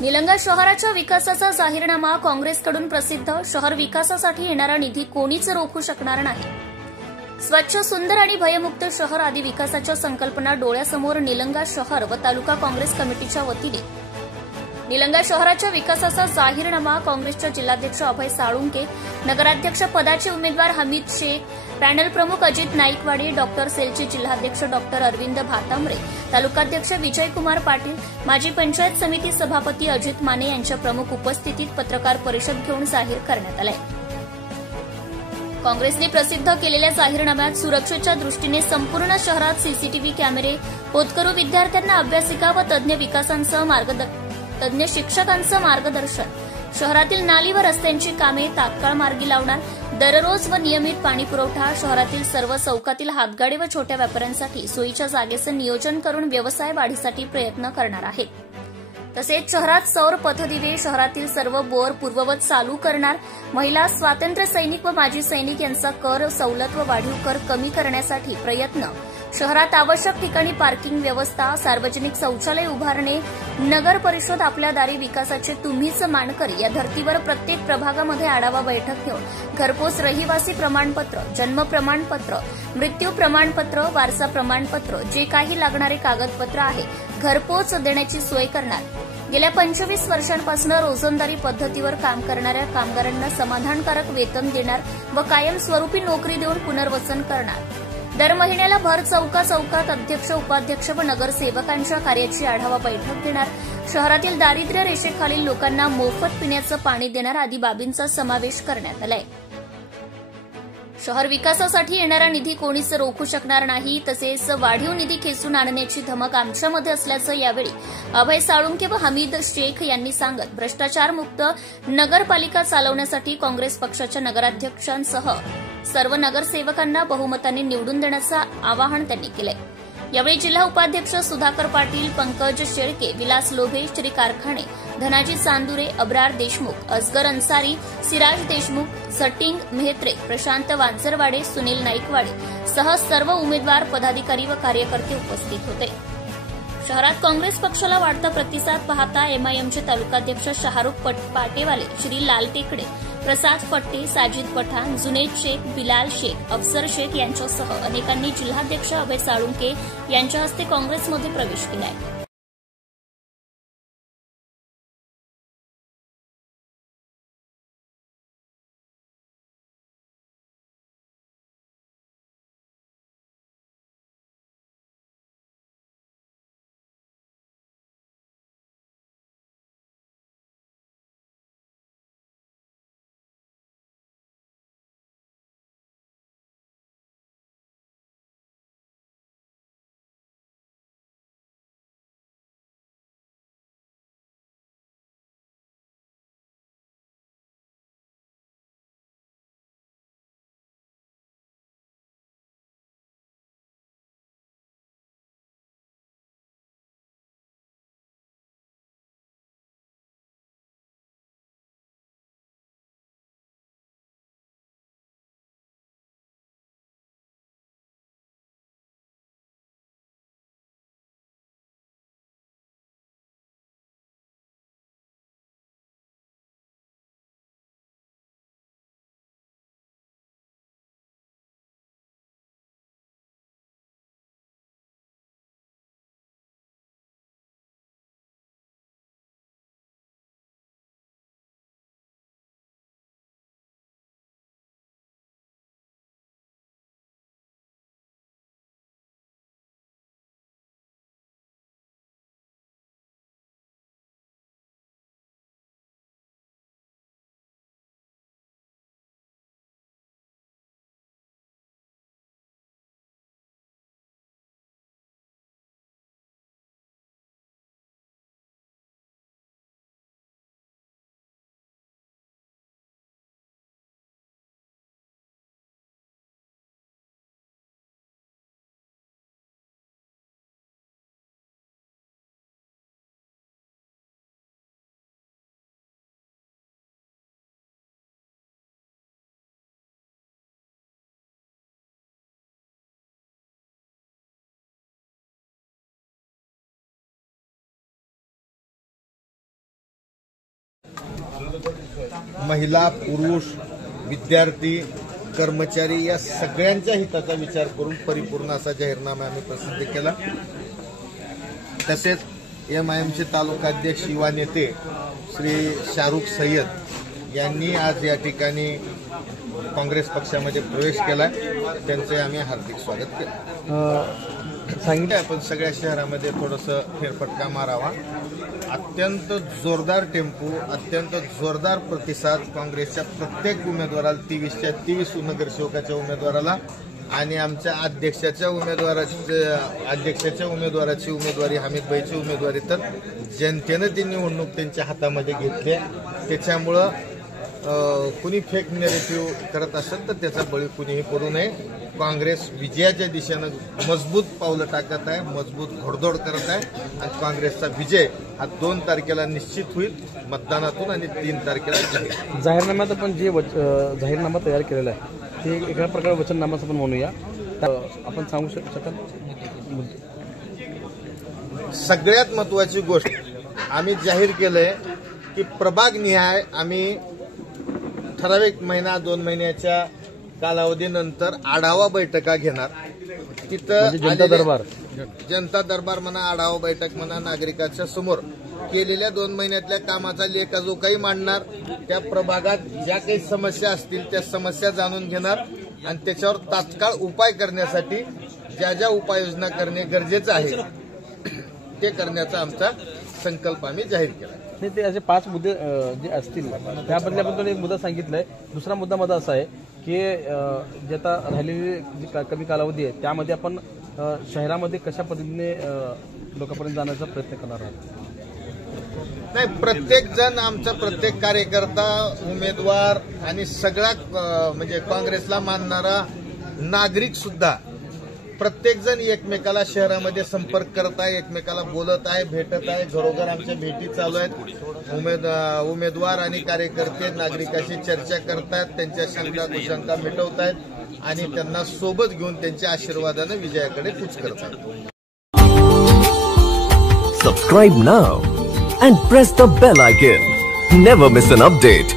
निलंगा शहराच्या विकासाचा जाहीरनामा काँग्रेसकडून प्रसिद्ध. शहर विकासासाठी येणारा निधी कोणीच रोखू शकणार नाही. स्वच्छ, सुंदर आणि भयमुक्त शहर आदी विकासाच्या संकल्पना डोळ्यासमोर निलंगा शहर व तालुका काँग्रेस कमिटीच्या वतीने निलंगा शहराच्या विकासाचा जाहीरनामा काँग्रेसच्या जिल्हाध्यक्ष अभय साळुंके, नगराध्यक्ष पदाचे उमेदवार हमीद शेख, पॅनल प्रमुख अजित नाईकवाडे, डॉक्टर सेलचे जिल्हाध्यक्ष डॉक्टर अरविंद भातांबरे, तालुकाध्यक्ष विजयकुमार पाटील, माजी पंचायत समिती सभापती अजित माने यांच्या प्रमुख उपस्थितीत पत्रकार परिषद घेऊन जाहीर करण्यात आले. काँग्रेसने प्रसिद्ध केलेल्या जाहीरनाम्यात सुरक्षेच्या दृष्टीने संपूर्ण शहरात सीसीटीव्ही कॅमेरे, होतकरू विद्यार्थ्यांना अभ्यासिका व तज्ञ शिक्षकांचं मार्गदर्शन, शहरातील नाली व रस्त्यांची कामे तात्काळ मार्गी लावणार, दररोज व नियमित पाणी पुरवठा, शहरातील सर्व चौकातील हातगाडी व छोट्या व्यापाऱ्यांसाठी सोयीच्या जागेचं नियोजन करून व्यवसाय वाढीसाठी प्रयत्न करणार आहे. तसेच शहरात सौर पथदिवे, शहरातील सर्व बोअर पूर्ववत चालू करणार, महिला, स्वातंत्र्य सैनिक व माजी सैनिक यांचा कर सवलत व वाढीव कर कमी करण्यासाठी प्रयत्न, शहरात आवश्यक ठिकाणी पार्किंग व्यवस्था, सार्वजनिक शौचालय उभारणे, नगर परिषद आपल्या दारी विकासाचे तुम्हीच मानकर या धर्तीवर प्रत्येक प्रभागामध्ये आढावा बैठक घेऊन घरपोच रहिवासी प्रमाणपत्र, जन्म प्रमाणपत्र, मृत्यू प्रमाणपत्र, वारसा प्रमाणपत्र, जे काही लागणारे कागदपत्र आहे घरपोच देण्याची सोय करणार. गेल्या 25 वर्षांपासून रोजंदारी पद्धतीवर काम करणाऱ्या कामगारांना समाधानकारक वेतन देणार व कायमस्वरूपी नोकरी देऊन पुनर्वसन करणार. दर महिन्याला भर चौकात अध्यक्ष, उपाध्यक्ष व नगरसेवकांच्या कार्याची आढावा बैठक घेणार. शहरातील दारिद्र्य रेषेखालील लोकांना मोफत पिण्याचं पाणी देणार आदी बाबींचा समावेश करण्यात आलाय. शहर विकासासाठी येणारा निधी कोणीच रोखू शकणार नाही. तसेच वाढीव निधी खेचून आणण्याची धमक आमच्यामध्ये असल्याचं यावेळी अभय साळुंके व हमीद शेख यांनी सांगत भ्रष्टाचारमुक्त नगरपालिका चालवण्यासाठी काँग्रेस पक्षाच्या नगराध्यक्षांसह सर्व नगरसेवकांना बहुमताने निवडून देण्याचं आवाहन त्यांनी केलंय. यावेळी जिल्हा उपाध्यक्ष सुधाकर पाटील, पंकज शेळके, विलास लोभे, श्री कारखाने, धनाजी चांदुरे, अब्रार देशमुख, असगर अन्सारी, सिराज देशमुख, सटिंग मेहत्रे, प्रशांत वांजरवाडे, सुनील नाईकवाडे सह सर्व उमेदवार, पदाधिकारी व कार्यकर्ते उपस्थित होते. शहरात काँग्रेस पक्षाला वाढता प्रतिसाद पाहता एमआयएमचे तालुकाध्यक्ष शाहरुख पाटेवाले, श्री लाल टेकडे, प्रसाद फट्टे, साजिद पठाण, जुनेद शेख, बिलाल शेख, अफसर शेख यांच्यासह अनेकांनी जिल्हाध्यक्ष अभय साळुंके यांच्या हस्ते काँग्रेसमध्ये प्रवेश केलाय. महिला, पुरुष, विद्यार्थी, कर्मचारी या सगळ्यांच्या हिताचा विचार करून परिपूर्ण असा जाहीरनामा आम्ही प्रसिद्ध केला। तसेच MIMचे तालुकाध्यक्ष युवा नेते श्री शाहरुख सय्यद यांनी आज या ठिकाणी काँग्रेस पक्षामध्ये प्रवेश केला, त्यांचे आम्ही हार्दिक स्वागत केलं। सांगितलं आपण सगळ्या शहरामध्ये थोडंसं फेरफटका मारावा। अत्यंत जोरदार टेम्पो, अत्यंत जोरदार प्रतिसाद काँग्रेसच्या प्रत्येक उमेदवाराला 23च्या 23 नगरसेवकाच्या उमेदवाराला आणि आमच्या अध्यक्षाच्या उमेदवाराची उमेदवारी, हमीदभाईची उमेदवारी तर जनतेनं ती निवडणूक त्यांच्या हातामध्ये घेतली। त्याच्यामुळं कुणी फेक नॅरेटिव्ह करत असेल तर त्याचा बळी कुणीही पडू नये। काँग्रेस विजयाच्या दिशेनं मजबूत पावलं टाकत आहे, मजबूत घोडदौड करत आहे आणि काँग्रेसचा विजय हा 2 तारखेला निश्चित होईल मतदानातून आणि 3 तारखेला जाहीर। जाहीरनाम्यात आपण जे जाहीरनामा तयार केलेला आहे ते एका प्रकारे वचननामाच आपण म्हणूया, आपण सांगू शकाल? सगळ्यात महत्वाची गोष्ट आम्ही जाहीर केलंय की प्रभाग निहाय आम्ही ठराविक महिना 2 महिन्याच्या कालावधीनंतर आढावा बैठका घेणार। तिथं जनता दरबार म्हणा, आढावा बैठक म्हणा, नागरिकांच्या समोर केलेल्या 2 महिन्यातल्या कामाचा लेखाजोखाही मांडणार। त्या प्रभागात ज्या काही समस्या असतील त्या समस्या जाणून घेणार आणि त्याच्यावर तात्काळ उपाय करण्यासाठी ज्या ज्या उपाययोजना करणे गरजेचं आहे ते करण्याचा आमचा संकल्प आम्ही जाहीर केला। ते असे 5 मुद्दे जे असतील त्याबद्दल आपण एक मुद्दा सांगितलाय। दुसरा मुद्दा माझा असा आहे की जे आता राहिलेली जी कमी कालावधी आहे त्यामध्ये आपण शहरामध्ये कशा पद्धतीने लोकांपर्यंत जाण्याचा प्रयत्न करणार आहात? नाही, प्रत्येक जण, आमचा प्रत्येक कार्यकर्ता, उमेदवार आणि सगळा म्हणजे काँग्रेसला मानणारा नागरिक सुद्धा प्रत्येक जण एकमेकाला शहरामध्ये संपर्क करत आहे, एकमेकाला बोलत आहे, भेटत आहे। घरोघर आमच्या भेटी चालू आहेत। उमेदवार आणि कार्यकर्ते नागरिकांशी चर्चा करतात, त्यांच्या शंका कुशंका मिटवतायत आणि त्यांना सोबत घेऊन त्यांच्या आशीर्वादाने विजयाकडे कूच करतात। Subscribe now and press the bell icon. Never miss an update.